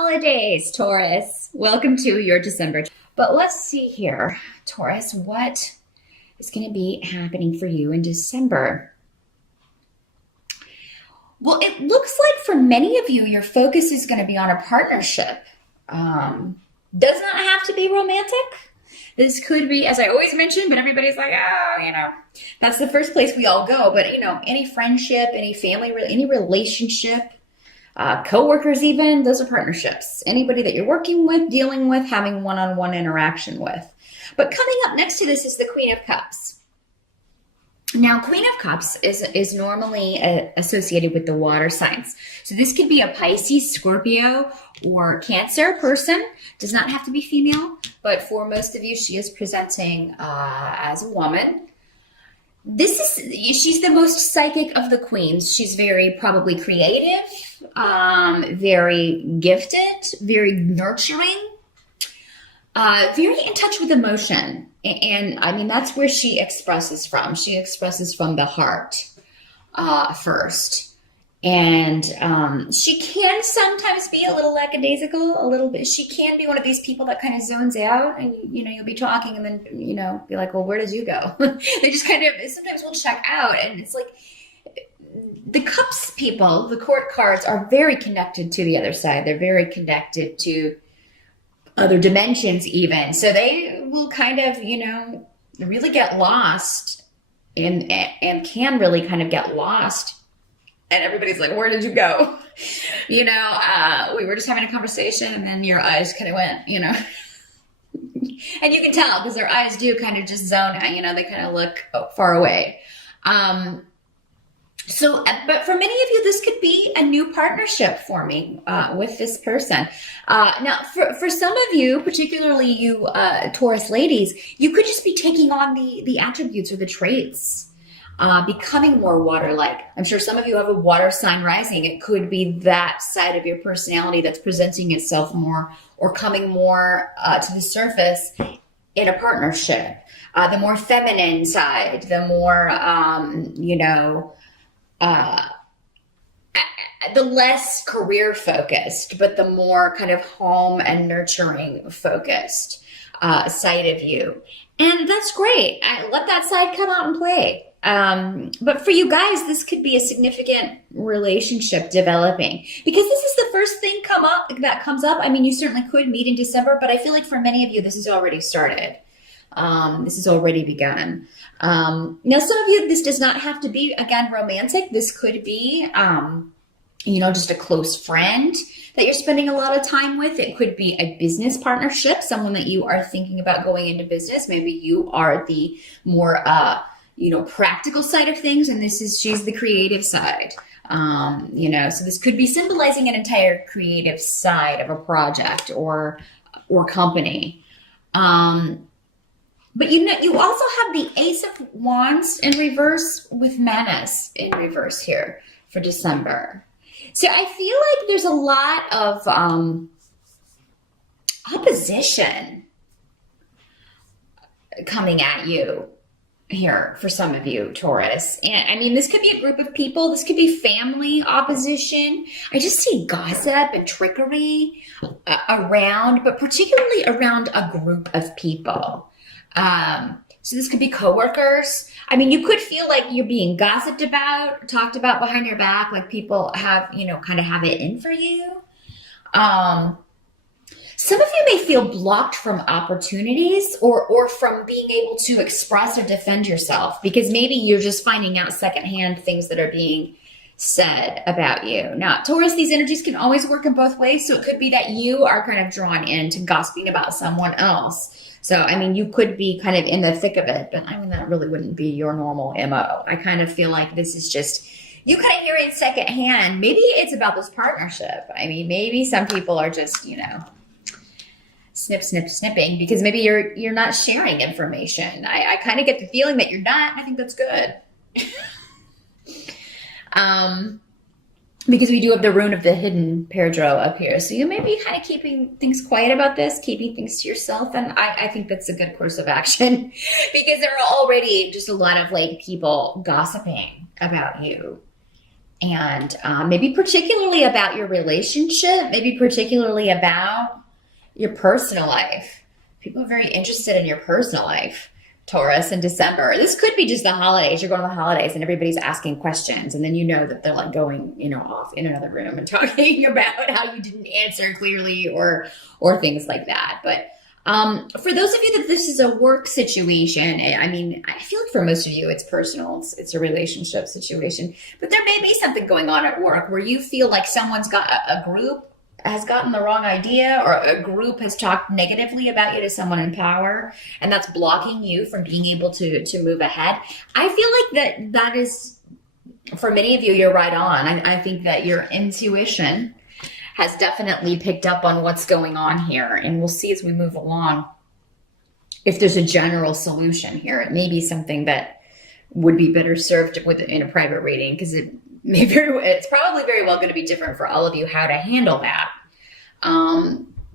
holidays, Taurus. Welcome to your December. But let's see here, Taurus, what is going to be happening for you in December? Well, it looks like for many of you, your focus is going to be on a partnership. Does not have to be romantic. This could be, as I always mention, but everybody's like, that's the first place we all go. But, any friendship, any family, any relationship, coworkers even, those are partnerships. Anybody that you're working with, dealing with, having one-on-one interaction with. But coming up next to this is the Queen of Cups. Now, Queen of Cups is normally associated with the water signs. So this could be a Pisces, Scorpio, or Cancer person. Does not have to be female, but for most of you, she is presenting as a woman. She's the most psychic of the queens. She's very probably creative, very gifted, very nurturing, very in touch with emotion. And I mean, that's where she expresses from. She expresses from the heart first. And she can sometimes be a little lackadaisical, a little bit. She can be one of these people that kind of zones out and, you'll be talking and then, be like, well, where did you go? They just kind of sometimes will check out. And it's like the cups people, the court cards are very connected to the other side. They're very connected to other dimensions even. So they will kind of, really get lost and can really kind of get lost. And everybody's like, where did you go? We were just having a conversation and then your eyes kind of went, and you can tell because their eyes do kind of just zone out, they kind of look far away. But for many of you, this could be a new partnership forming with this person. Now, for some of you, particularly you Taurus ladies, you could just be taking on the attributes or the traits, becoming more water-like. I'm sure some of you have a water sign rising. It could be that side of your personality that's presenting itself more or coming more to the surface in a partnership. The more feminine side, the more, the less career focused, but the more kind of home and nurturing focused side of you. And that's great. Let that side come out and play. But for you guys, this could be a significant relationship developing because this is the first thing that comes up. I mean, you certainly could meet in December, but I feel like for many of you, this has already started. This has already begun. Now, some of you, this does not have to be, again, romantic. This could be, just a close friend that you're spending a lot of time with. It could be a business partnership, someone that you are thinking about going into business. Maybe you are the more, practical side of things, and she's the creative side. So this could be symbolizing an entire creative side of a project or company. But you also have the Ace of Wands in reverse with Menace in reverse here for December. So I feel like there's a lot of opposition coming at you here for some of you, Taurus. And I mean, this could be a group of people. This could be family opposition. I just see gossip and trickery around, but particularly around a group of people. So this could be coworkers. I mean, you could feel like you're being gossiped about, talked about behind your back, like people have, kind of have it in for you. Some of you may feel blocked from opportunities or from being able to express or defend yourself because maybe you're just finding out secondhand things that are being said about you. Now, Taurus, these energies can always work in both ways. So it could be that you are kind of drawn into gossiping about someone else. So, I mean, you could be kind of in the thick of it, but I mean, that really wouldn't be your normal MO. I kind of feel like this is just, you kind of hear it secondhand. Maybe it's about this partnership. I mean, maybe some people are just, snipping because maybe you're not sharing information. I kind of get the feeling that you're not. I think that's good. Because we do have the rune of the hidden Pedro up here. So you may be kind of keeping things quiet about this, keeping things to yourself. And I think that's a good course of action because there are already just a lot of people gossiping about you. and maybe particularly about your relationship, maybe particularly about your personal life. People are very interested in your personal life, Taurus, in December. This could be just the holidays. You're going to the holidays and everybody's asking questions, and then you know that they're like going, off in another room and talking about how you didn't answer clearly or things like that. But for those of you that this is a work situation, I mean, I feel like for most of you, it's personal. It's a relationship situation, but there may be something going on at work where you feel like someone's got a group has gotten the wrong idea, or a group has talked negatively about you to someone in power, and that's blocking you from being able to move ahead. I feel like that is, for many of you, you're right on. I think that your intuition has definitely picked up on what's going on here, and we'll see as we move along if there's a general solution here. It may be something that would be better served in a private reading, because it's probably very well going to be different for all of you how to handle that,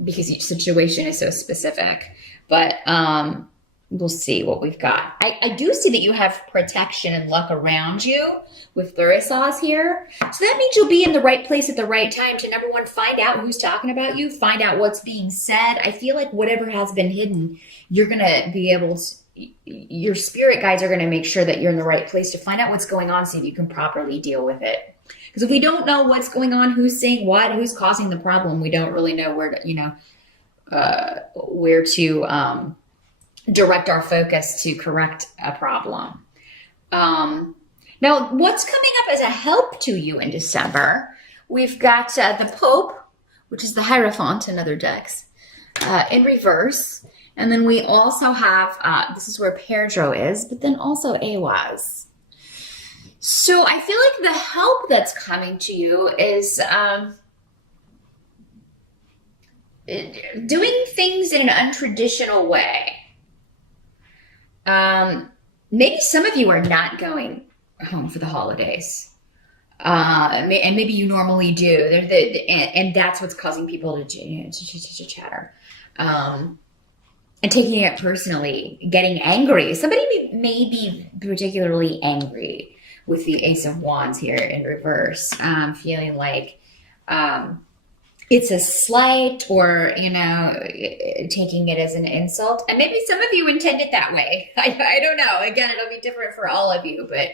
because each situation is so specific. But we'll see what we've got. I do see that you have protection and luck around you with Taurus here. So that means you'll be in the right place at the right time to, number one, find out who's talking about you, find out what's being said. I feel like whatever has been hidden, you're going to be able to, your spirit guides are going to make sure that you're in the right place to find out what's going on, so you can properly deal with it. Because if we don't know what's going on, who's saying what, who's causing the problem, we don't really know where to, direct our focus to correct a problem. Now, what's coming up as a help to you in December? We've got the Pope, which is the Hierophant in other decks, in reverse. And then we also have, this is where Pedro is, but then also Awaz. So I feel like the help that's coming to you is doing things in an untraditional way. Maybe some of you are not going home for the holidays. And maybe you normally do. And that's what's causing people to chatter. And taking it personally, getting angry. Somebody may be particularly angry with the Ace of Wands here in reverse, feeling like it's a slight, or, taking it as an insult. And maybe some of you intend it that way. I don't know. Again, it'll be different for all of you, but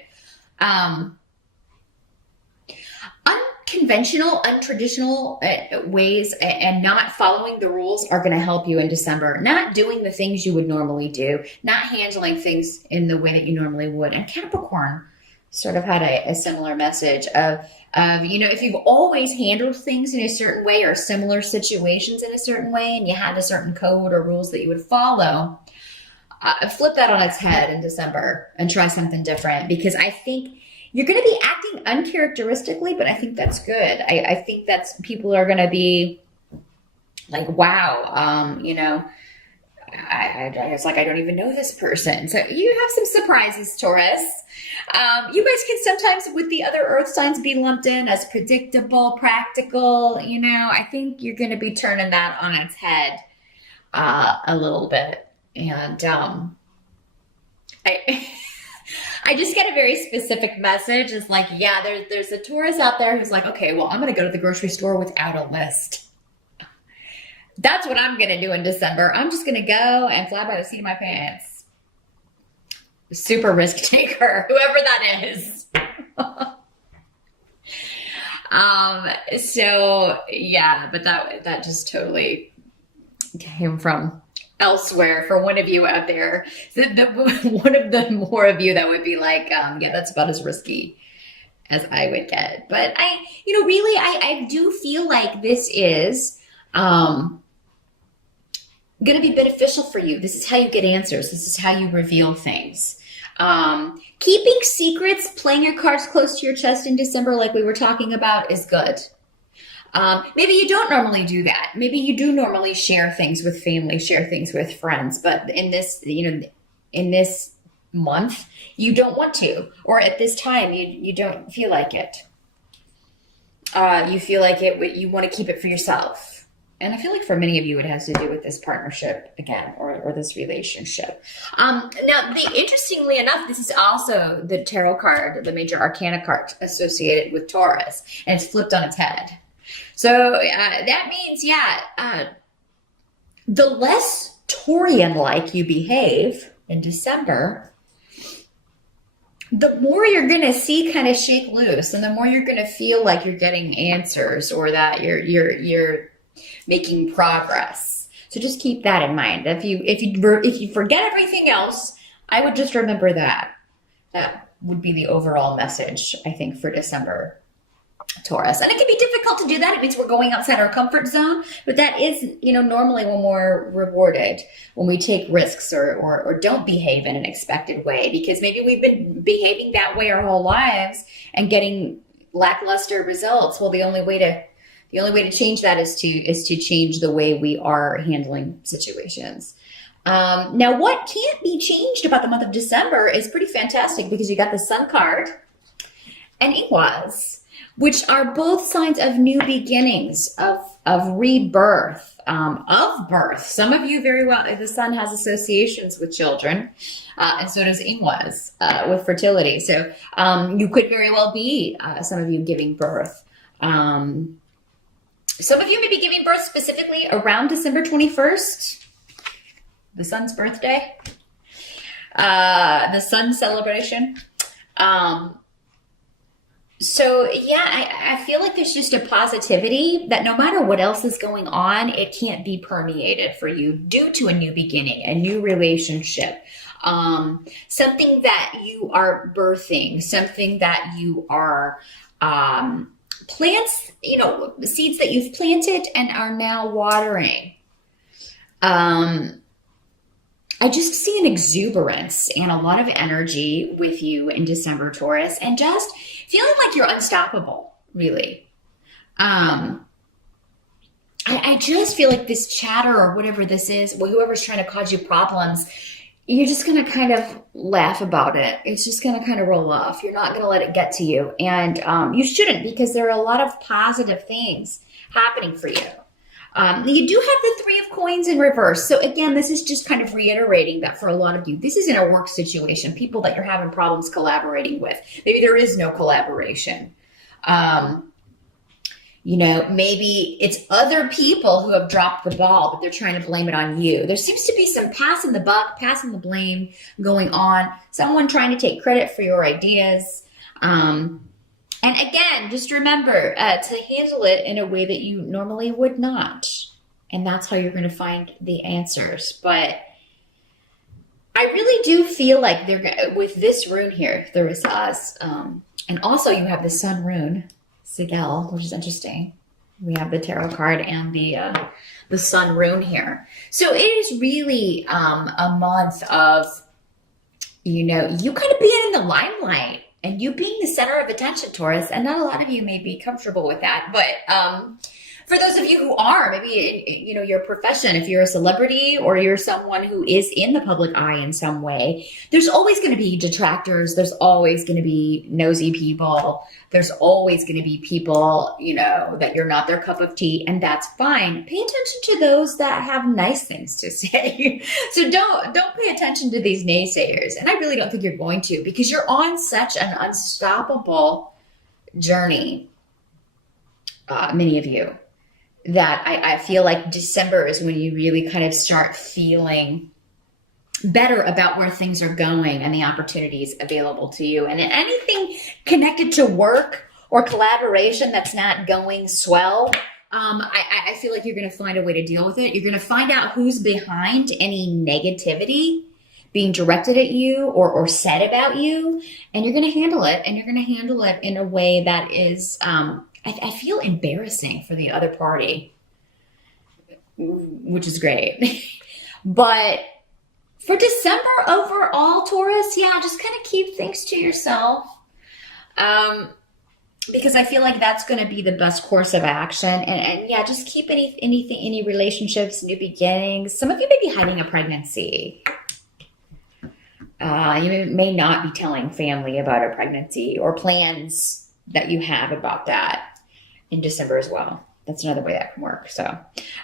unconventional, untraditional ways and not following the rules are going to help you in December. Not doing the things you would normally do, not handling things in the way that you normally would. And Capricorn sort of had a similar message of, if you've always handled things in a certain way, or similar situations in a certain way, and you had a certain code or rules that you would follow, flip that on its head in December and try something different, because I think you're going to be acting uncharacteristically, but I think that's good. I think that's, people are going to be like, wow, it's like, I don't even know this person. So you have some surprises, Taurus. You guys can sometimes, with the other earth signs, be lumped in as predictable, practical. I think you're going to be turning that on its head a little bit. And I just get a very specific message. It's like, yeah, there's a Taurus out there who's like, okay, well, I'm going to go to the grocery store without a list. That's what I'm going to do in December. I'm just going to go and fly by the seat of my pants. Super risk taker, whoever that is. So yeah, but that just totally came from elsewhere for one of you out there. One of the more of you that would be like, yeah, that's about as risky as I would get. But I do feel like this is going to be beneficial for you. This is how you get answers. This is how you reveal things. Keeping secrets, playing your cards close to your chest in December, like we were talking about, is good. Maybe you don't normally do that. Maybe you do normally share things with family, share things with friends, but in this, in this month, you don't want to, or at this time, you don't feel like it. You feel like you want to keep it for yourself. And I feel like for many of you, it has to do with this partnership again, or this relationship. Now, interestingly enough, this is also the tarot card, the major arcana card associated with Taurus, and it's flipped on its head. So that means, the less Taurian-like you behave in December, the more you're going to see kind of shake loose, and the more you're going to feel like you're getting answers, or that you're making progress. So just keep that in mind. If you forget everything else, I would just remember that. That would be the overall message, I think, for December, Taurus. And it can be difficult to do that. It means we're going outside our comfort zone, but that is, normally when we're rewarded, when we take risks or don't behave in an expected way, because maybe we've been behaving that way our whole lives and getting lackluster results. Well, the only way to change that is to change the way we are handling situations. Now, what can't be changed about the month of December is pretty fantastic, because you got the Sun card and Iwas, which are both signs of new beginnings, of rebirth, of birth. Some of you very well, the Sun has associations with children, and so does Iwas with fertility. So you could very well be, some of you, giving birth. Some of you may be giving birth specifically around December 21st, the Sun's birthday, the Sun celebration. So yeah, I feel like there's just a positivity that no matter what else is going on, it can't be permeated for you due to a new beginning, a new relationship, something that you are birthing, something that you are, plants, seeds that you've planted and are now watering. I just see an exuberance and a lot of energy with you in December, Taurus, and just feeling like you're unstoppable, really. I just feel like this chatter or whatever this is, whoever's trying to cause you problems, you're just going to kind of laugh about it. It's just going to kind of roll off. You're not going to let it get to you. And you shouldn't, because there are a lot of positive things happening for you. You do have the Three of Coins in reverse. So again, this is just kind of reiterating that for a lot of you, this isn't a work situation, people that you're having problems collaborating with. Maybe there is no collaboration. Maybe it's other people who have dropped the ball, but they're trying to blame it on you. There seems to be some passing the buck, passing the blame going on. Someone trying to take credit for your ideas. And again, just remember to handle it in a way that you normally would not. And that's how you're going to find the answers. But I really do feel like with this rune here, there is us. And also you have the Sun rune, Sigel, which is interesting. We have the tarot card and the Sun rune here. So it is really a month of, you kind of being in the limelight. And you being the center of attention, Taurus, and not a lot of you may be comfortable with that, but for those of you who are, maybe, your profession, if you're a celebrity or you're someone who is in the public eye in some way, there's always going to be detractors. There's always going to be nosy people. There's always going to be people, that you're not their cup of tea, and that's fine. Pay attention to those that have nice things to say. So don't pay attention to these naysayers. And I really don't think you're going to, because you're on such an unstoppable journey, many of you, that I feel like December is when you really kind of start feeling better about where things are going and the opportunities available to you. And anything connected to work or collaboration that's not going swell, I feel like you're going to find a way to deal with it. You're going to find out who's behind any negativity being directed at you or said about you, and you're going to handle it. And you're going to handle it in a way that is, I feel, embarrassing for the other party, which is great. But for December overall, Taurus, just kind of keep things to yourself. Because I feel like that's going to be the best course of action. And just keep any relationships, new beginnings. Some of you may be hiding a pregnancy. You may not be telling family about a pregnancy or plans that you have about that in December as well. That's another way that can work. So,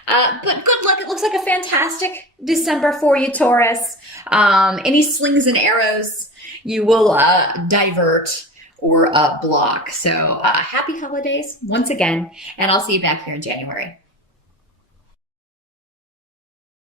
but good luck. It looks like a fantastic December for you, Taurus. Any slings and arrows you will divert or block. So happy holidays once again, and I'll see you back here in January.